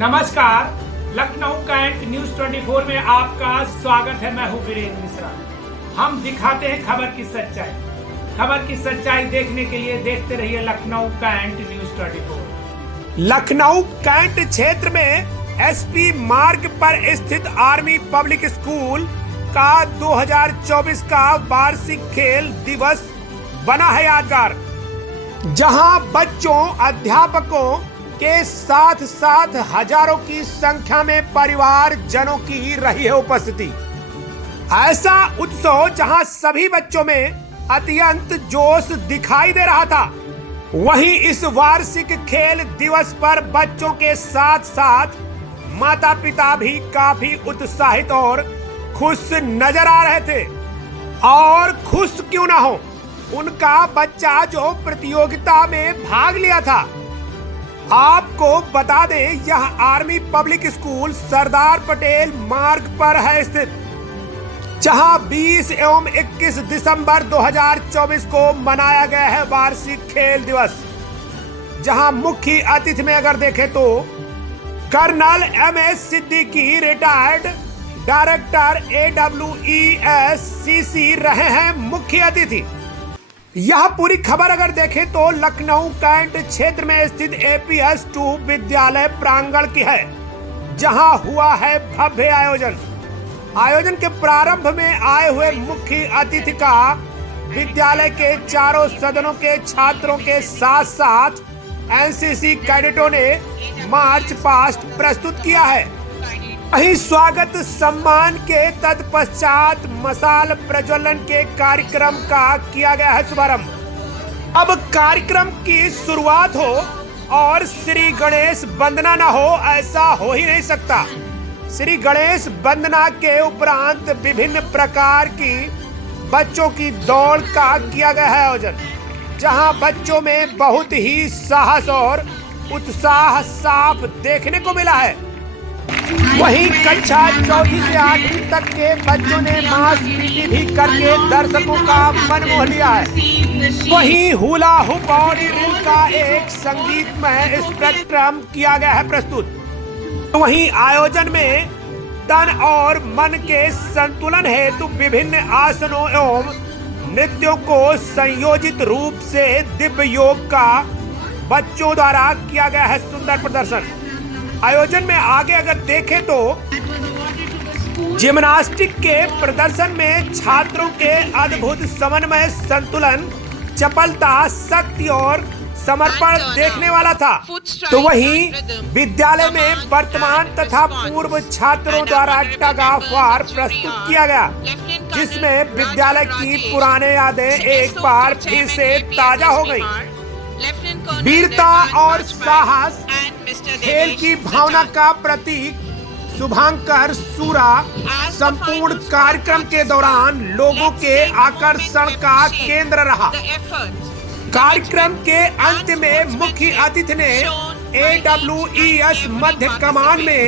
नमस्कार, Lucknow Cantt news 24 में आपका स्वागत है। मैं हूं वीरेंद्र मिश्रा। हम दिखाते हैं खबर की सच्चाई। खबर की सच्चाई देखने के लिए देखते रहिए Lucknow Cantt news 24। Lucknow Cantt क्षेत्र में एसपी मार्ग पर स्थित आर्मी पब्लिक स्कूल का 2024 का वार्षिक खेल दिवस बना है यादगार, जहां बच्चों, अध्यापकों के साथ साथ हजारों की संख्या में परिवार जनों की रही है उपस्थिति। ऐसा उत्सव जहां सभी बच्चों में अत्यंत जोश दिखाई दे रहा था, वहीं इस वार्षिक खेल दिवस पर बच्चों के साथ साथ माता पिता भी काफी उत्साहित और खुश नजर आ रहे थे। और खुश क्यों ना हो, उनका बच्चा जो प्रतियोगिता में भाग लिया था। आपको बता दें, यह army public school Sardar Patel मार्ग पर है स्थित, जहां 20 एवं 21 दिसंबर 2024 को मनाया गया है वार्षिक खेल दिवस। जहां मुख्य अतिथि में अगर देखें तो colonel MS Siddiqui, retired director AWESCC रहे हैं मुख्य अतिथि। यह पूरी खबर अगर देखें तो लखनऊ कैंट क्षेत्र में स्थित APS 2 विद्यालय प्रांगण की है, जहां हुआ है भव्य आयोजन के प्रारंभ में आए हुए मुख्य अतिथि का विद्यालय के चारों सदनों के छात्रों के साथ साथ NCC कैडेटों ने मार्च पास्ट प्रस्तुत किया है। वहीं स्वागत सम्मान के तत्पश्चात मसाल प्रज्वलन के कार्यक्रम का किया गया है शुभारंभ। अब कार्यक्रम की शुरुआत हो और श्री गणेश वंदना ना हो, ऐसा हो ही नहीं सकता। श्री गणेश वंदना के उपरांत विभिन्न प्रकार की बच्चों की दौड़ का किया गया है आयोजन, जहां बच्चों में बहुत ही साहस और उत्साह साफ देखने को मिला है। वहीं कक्षा 4 से 8 तक के बच्चों ने मास पीटी भी करके दर्शकों का मन मोह लिया है। वहीं हुला हुप और ड्रिल का एक संगीतमय स्पेक्ट्रम किया गया है प्रस्तुत। वहीं आयोजन में तन और मन के संतुलन हेतु विभिन्न आसनों एवं नृत्यों को संयोजित रूप से दिव्य योग का बच्चों द्वारा किया गया है सुंदर प्रदर्शन। आयोजन में आगे अगर देखें तो जिम्नास्टिक के प्रदर्शन में छात्रों के अद्भुत समन्वय, संतुलन, चपलता, शक्ति और समर्पण देखने वाला था। तो वहीं विद्यालय में वर्तमान तथा पूर्व छात्रों द्वारा टग ऑफ वार प्रस्तुत किया गया, जिसमें विद्यालय की पुराने यादें एक बार फिर से ताजा हो गई। वीरता और साहस, खेल की भावना का प्रतीक शुभांकर सूरा संपूर्ण कार्यक्रम के दौरान लोगों के आकर्षण का केंद्र रहा। कार्यक्रम के अंत में मुख्य अतिथि ने AWES मध्य कमान में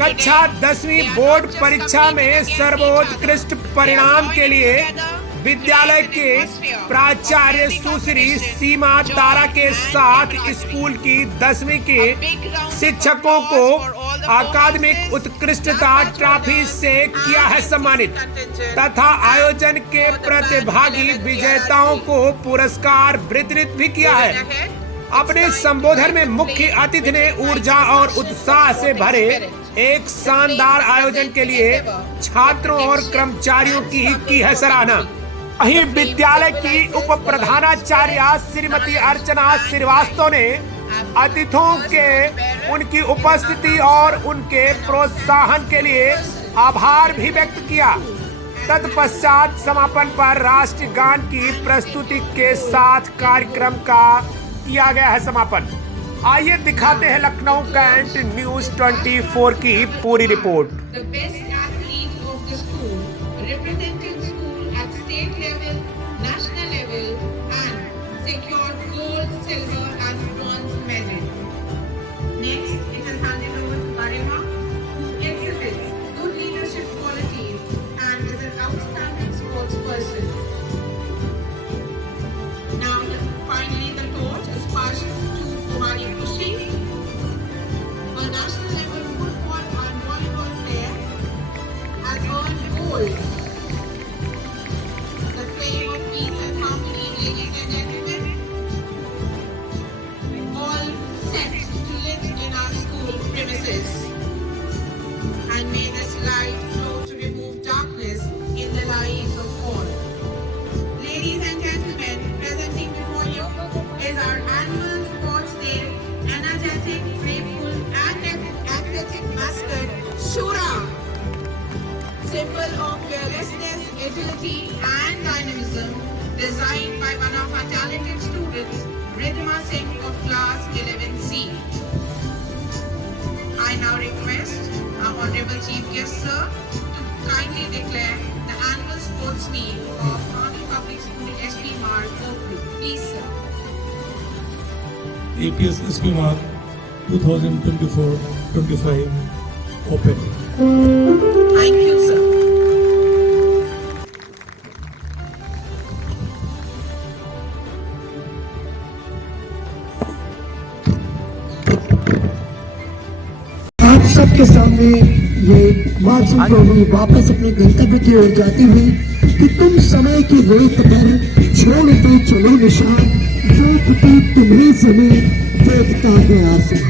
कक्षा 10वीं बोर्ड परीक्षा में सर्वोत्कृष्ट परिणाम के लिए विद्यालय के प्राचार्य सुश्री सीमा तारा के साथ स्कूल की 10वीं के शिक्षकों को अकादमिक उत्कृष्टता ट्रॉफी से किया है सम्मानित, तथा आयोजन के प्रतिभागी विजेताओं को पुरस्कार वितरित भी किया है। अपने संबोधन में मुख्य अतिथि ने ऊर्जा और उत्साह से भरे एक शानदार आयोजन के लिए छात्रों और कर्मचारियों की है सराहना। वहीं विद्यालय की उप प्रधानाचार्य श्रीमती अर्चना श्रीवास्तव ने अतिथियों के उनकी उपस्थिति और उनके प्रोत्साहन के लिए आभार भी व्यक्त किया। तत्पश्चात समापन पर राष्ट्रगान की प्रस्तुति के साथ कार्यक्रम का किया गया है समापन। आइए दिखाते हैं लखनऊ कैंट न्यूज 24 की पूरी report. State level, national level, and secured gold, silver, and bronze medal. Next, it is handed over to Garima, who exhibits good leadership qualities and is an outstanding sportsperson. Now, finally, the torch is passed to Kumari Kushi. On national level, gold. The flame of peace and harmony, ladies and gentlemen, all set to lit in our school premises. And may this light flow to remove darkness in the lives of all. Ladies and gentlemen, presenting before you is our annual Sports Day energetic, grateful and athletic mascot, Shura. Symbol of fearlessness, agility and dynamism, designed by one of our talented students, Ridhima Singh of class 11C. I now request our Honorable Chief Guest Sir to kindly declare the annual sports meet of Army Public School SP Marg open. Please, sir. APS SP Marg 2024-25 open. Thank you, sir. आप सबके सामने ये marching trophy वापस अपने गंतव्य की ओर जाती हुई कि तुम समय की रेत पर छोड़ते चलो निशान, देखती तुम्हें जमीन, देखता है आसमान।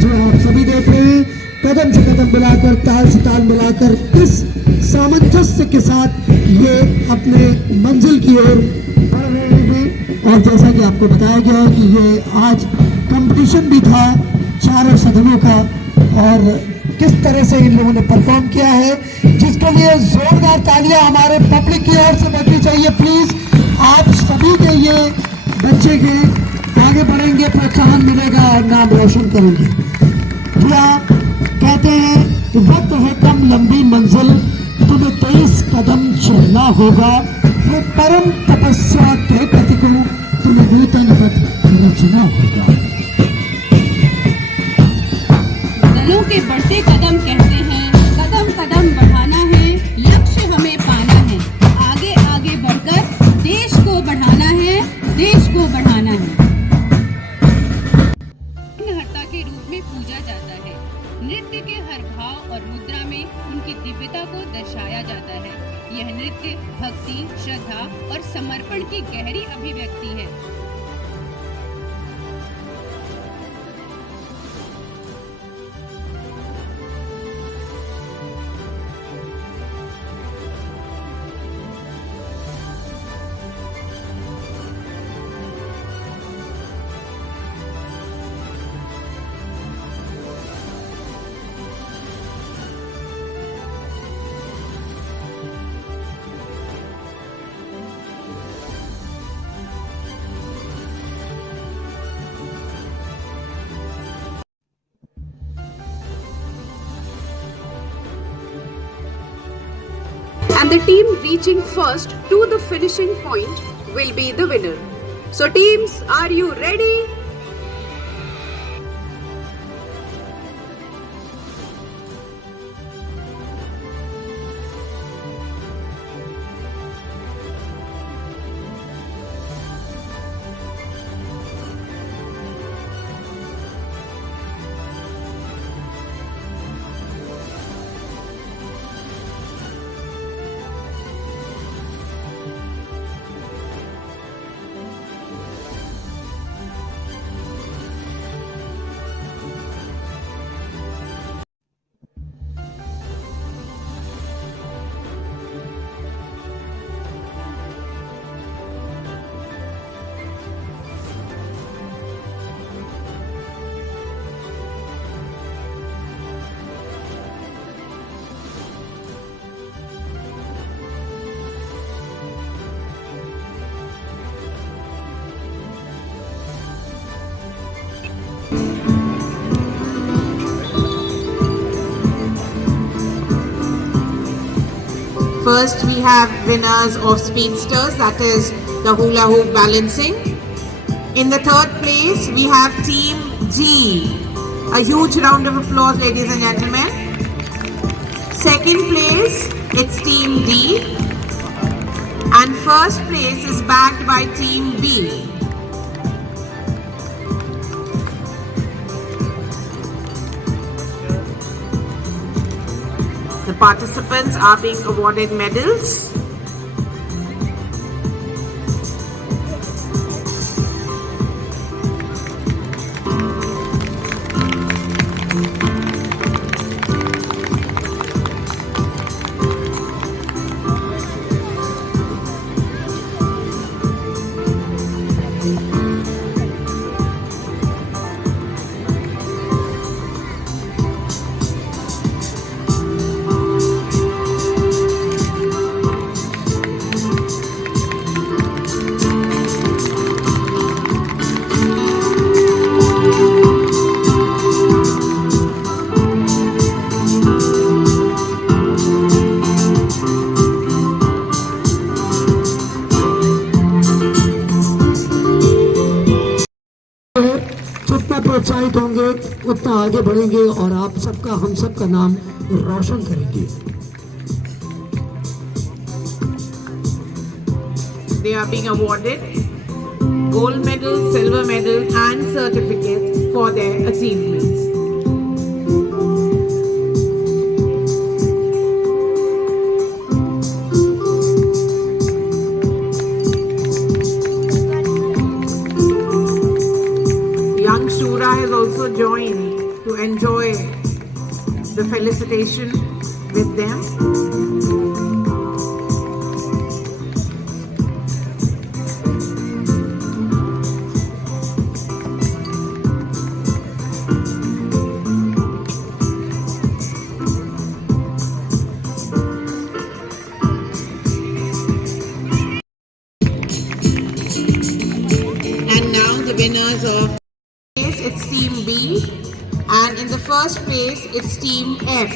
जो आप सभी देख रहे हैं, कदम से कदम मिलाकर, ताल से ताल मिलाकर, किस सामंजस्य के साथ ये अपने मंजिल की ओर बढ़ रहे हैं। और जैसा कि आपको बताया गया है कि ये आज कंपटीशन भी था चारों सदनों का, और किस तरह से इन लोगों ने परफॉर्म किया है, जिसके लिए जोरदार तालियां हमारे पब्लिक की ओर से बजनी चाहिए। प्लीज आप सभी के ये बच्चे के आगे बढ़ेंगे, प्रोत्साहन मिलेगा और नाम रोशन करेंगे। भैया कहते हैं कि वक्त है कम, लंबी मंजिल, तुम्हें 23 कदम चलना होगा, ये परम तपस्या के प्रतिकूल तुम्हें नूतन पथ रचना होगा। दलों के बढ़ते कदम कहते हैं, कदम कदम बढ़ाना है, लक्ष्य हमें पाना है, आगे आगे बढ़कर देश को बढ़ाना है, देश को बढ़ाना है। विघ्नहर्ता के रूप में पूजा जाता है। नृत्य के हर भाव और मुद्रा में उनकी दिव्यता को दर्शाया जाता है। यह नृत्य भक्ति, श्रद्धा और समर्पण की गहरी अभिव्यक्ति है। And the team reaching first to the finishing point will be the winner. So teams, are you ready? First, we have winners of Speedsters, that is the hula hoop balancing. In the third place, we have Team G. A huge round of applause, ladies and gentlemen. Second place, it's Team D. And first place is backed by Team B. The participants are being awarded medals. जितना प्रोत्साहित होंगे उतना आगे बढ़ेंगे और आप सबका हम सबका नाम रोशन करेंगे। They are being awarded gold medal, silver medal and certificates for their achievements. Young Shura has also joined to enjoy the felicitation with them. And now the winners of it's team B, and in the first place it's team F.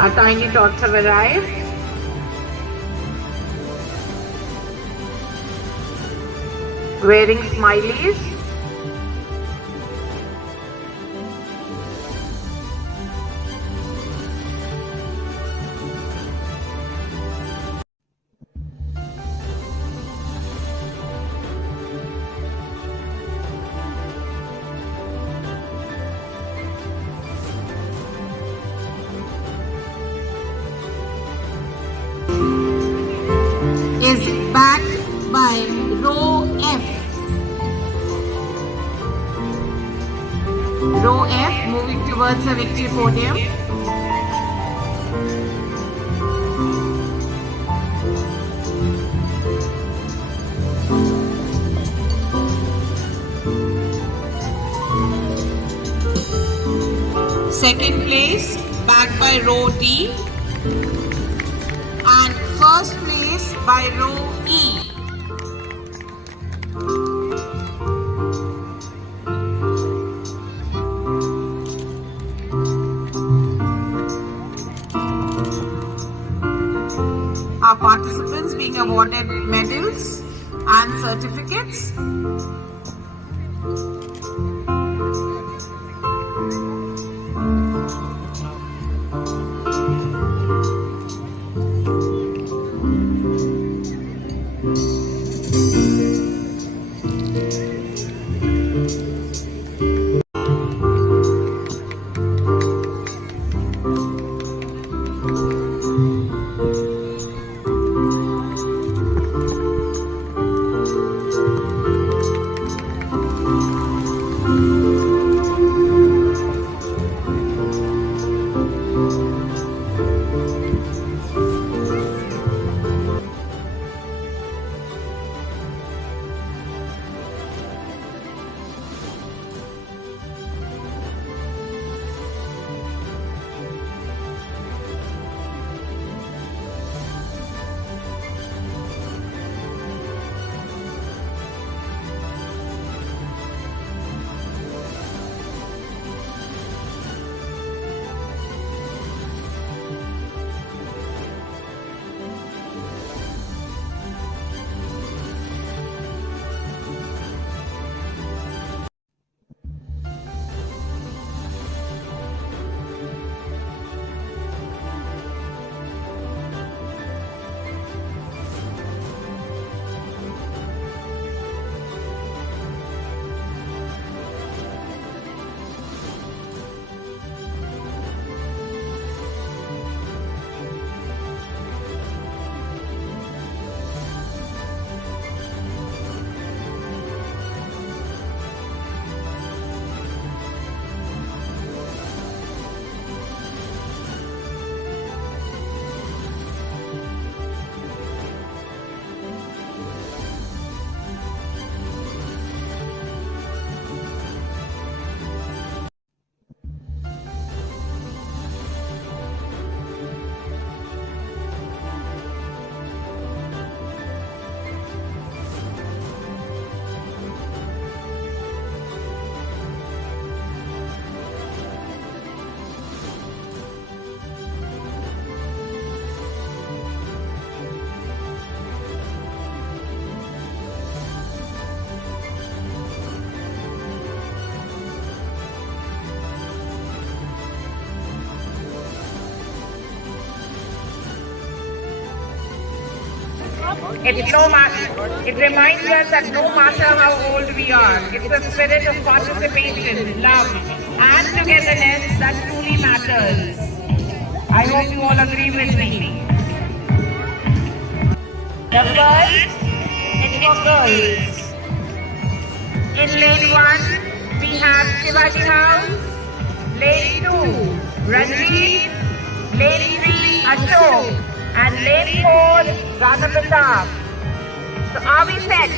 Our tiny tots have arrived. Wearing smileys. Is backed by row F. Row F moving towards the victory podium. Second place backed by row D. And first place by row E. Our participants being awarded medals and certificates. It reminds us that no matter how old we are, it's the spirit of participation, love, and togetherness that truly matters. I hope you all agree with me. The first is for girls. In lane 1, we have Shivaji House. Lane 2, Ranjit. Lane 3, Ashok. And lane 4, Rana Pratap. So are we set?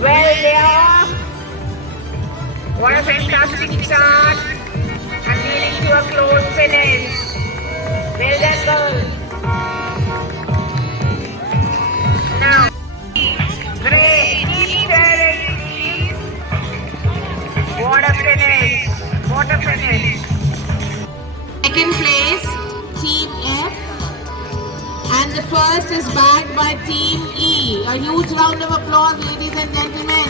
Well, they are. What a fantastic start. And leading to a close finish. Well done, girls. Now, great. Keep staring, please. Second place, Team F. And the first is bagged by Team E. A huge round of applause, ladies and gentlemen.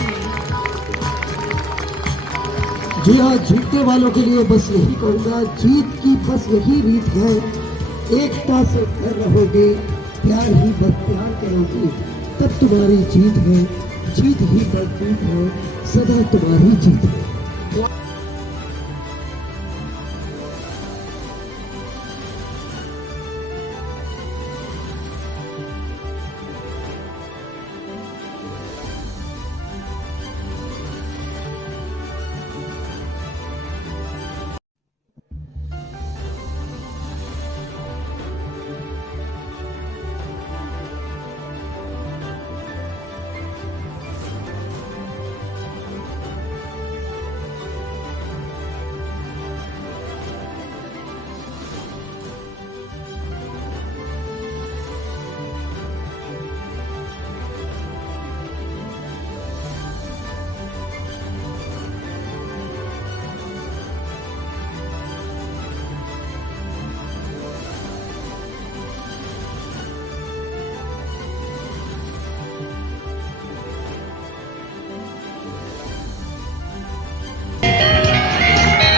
जी हाँ, जीतने वालों के लिए बस यही कहूँगा, जीत की बस यही रीत है, एकता से कर रहोगे, प्यार ही बरकरार करोगे, तब तुम्हारी जीत है, जीत ही मजबूत है, सदा तुम्हारी जीत है।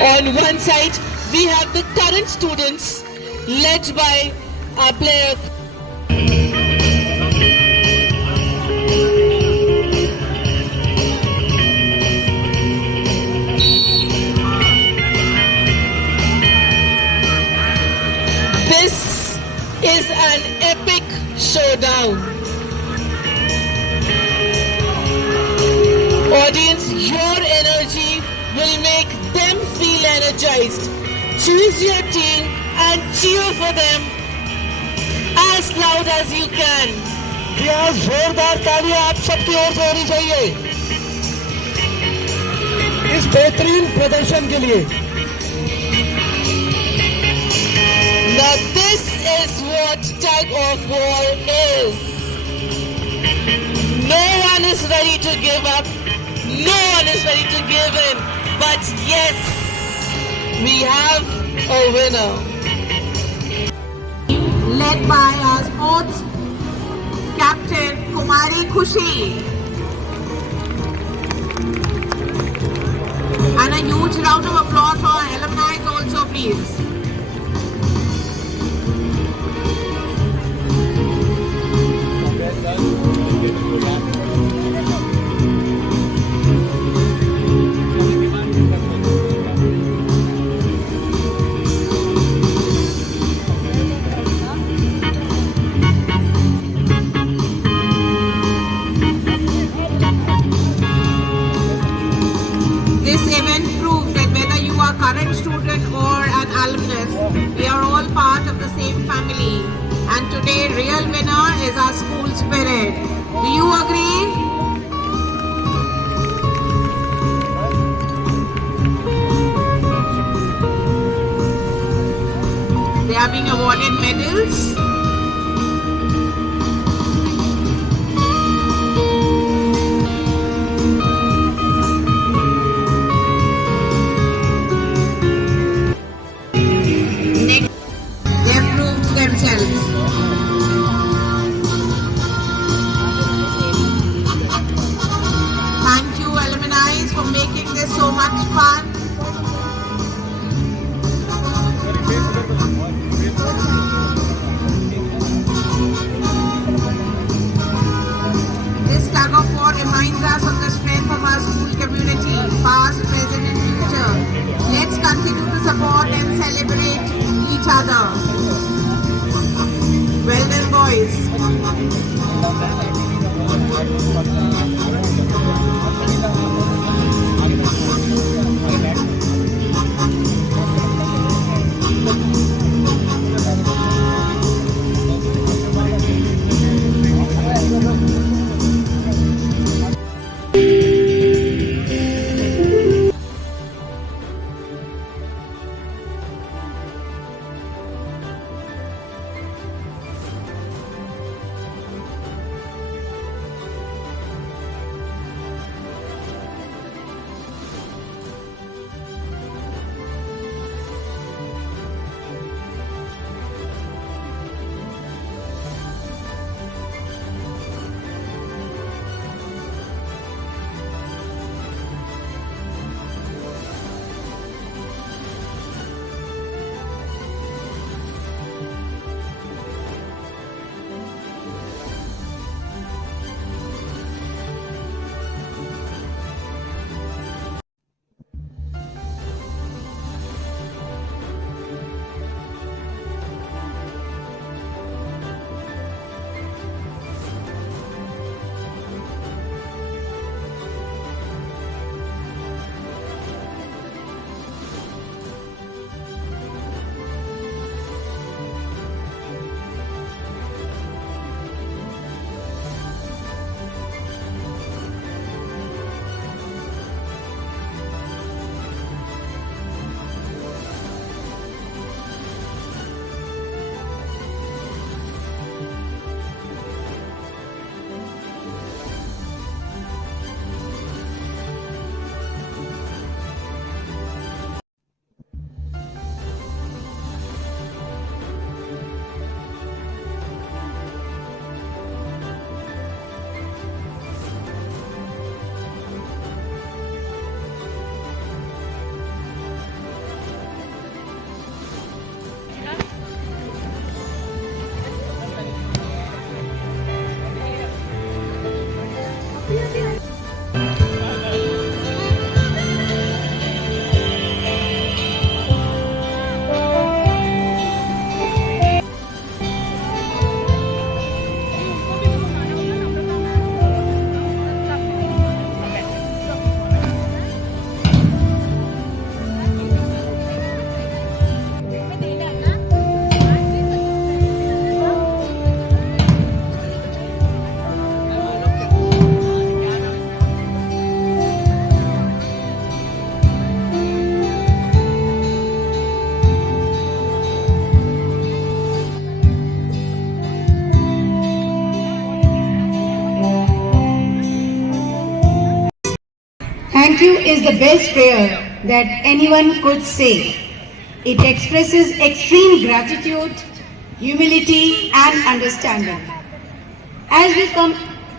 On one side, we have the current students led by our player. This is an epic showdown. Audience, your energy will make them feel energized. Choose your team and cheer for them as loud as you can. यहाँ जोरदार तालियां आप सबकी ओर से होनी चाहिए इस बेहतरीन प्रदर्शन के लिए। Now this is what tug of war is. No one is ready to give up. No one is ready to give in. But yes, we have a winner. Led by our sports captain Kumari Khushi. And a huge round of applause for our alumni also, please. This event proves that whether you are a current student or an alumnus, we are all part of the same family. And today, real winner is our school spirit. Do you agree? They are being awarded medals. Thank you, alumni, for making this so much fun. This tug of war reminds us of the strength of our school community, past, present, and future. Let's continue to support and celebrate each other. Well done, thank you is the best prayer that anyone could say. It expresses extreme gratitude, humility and understanding. As we come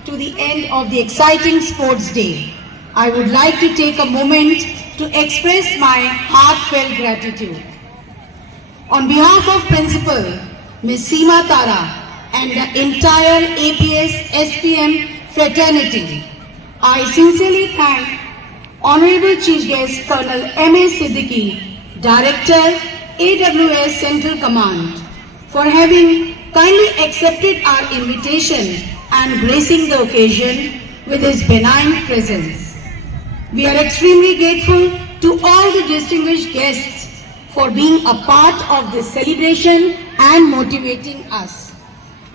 to the end of the exciting sports day, I would like to take a moment to express my heartfelt gratitude. On behalf of Principal Ms. Seema Tara and the entire APS SPM fraternity, I sincerely thank Honorable Chief Guest Colonel M.A. Siddiqui, Director, AWS Central Command, for having kindly accepted our invitation and gracing the occasion with his benign presence. We are extremely grateful to all the distinguished guests for being a part of this celebration and motivating us.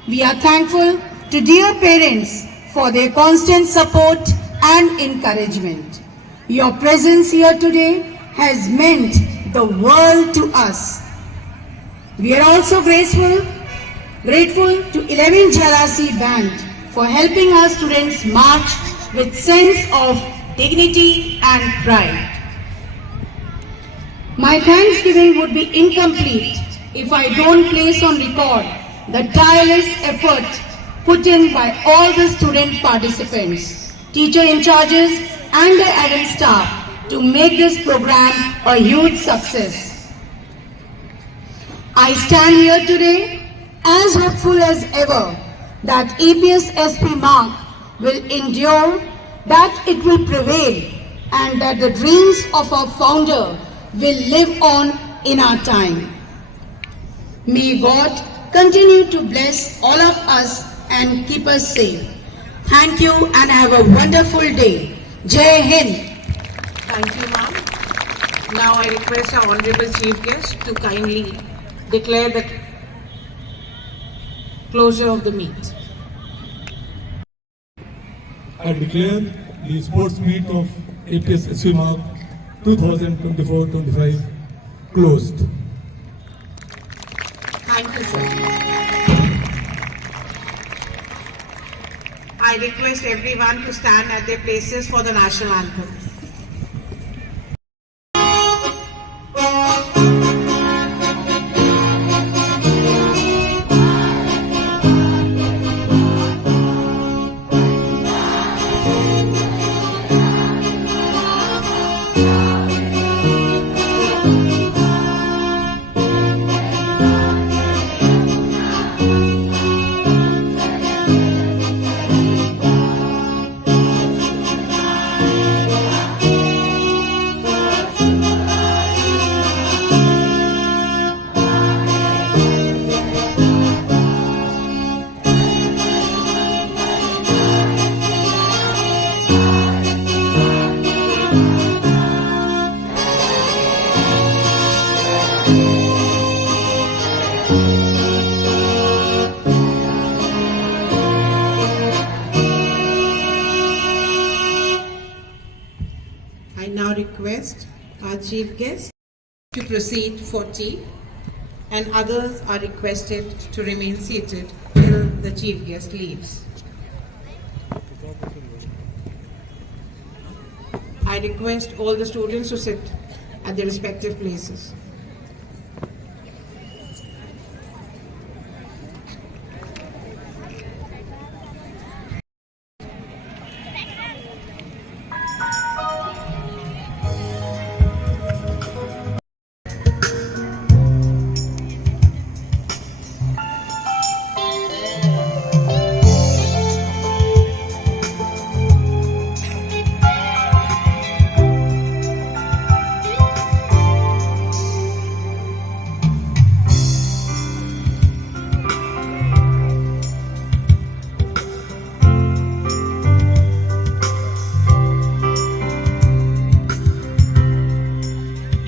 We are thankful to dear parents for their constant support and encouragement. Your presence here today has meant the world to us. We are also grateful to 11 Jharasi Band for helping our students march with sense of dignity and pride. My thanksgiving would be incomplete if I don't place on record the tireless effort put in by all the student participants, teacher in charges and the adult staff to make this program a huge success. I stand here today as hopeful as ever that APS SP Mark will endure, that it will prevail, and that the dreams of our founder will live on in our time. May God continue to bless all of us and keep us safe. Thank you and have a wonderful day. Jai Hind. Thank you, ma'am. Now I request our Honorable Chief Guest to kindly declare the closure of the meet. I declare the sports meet of APS SV Mark 2024-25 closed. Thank you, sir. I request everyone to stand at their places for the national anthem. I now request our chief guest to proceed for tea, and others are requested to remain seated till the chief guest leaves. I request all the students to sit at their respective places.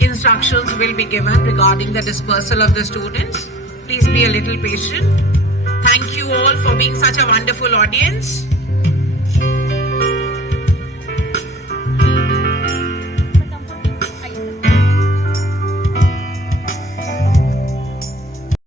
Instructions will be given regarding the dispersal of the students. Please be a little patient. Thank you all for being such a wonderful audience.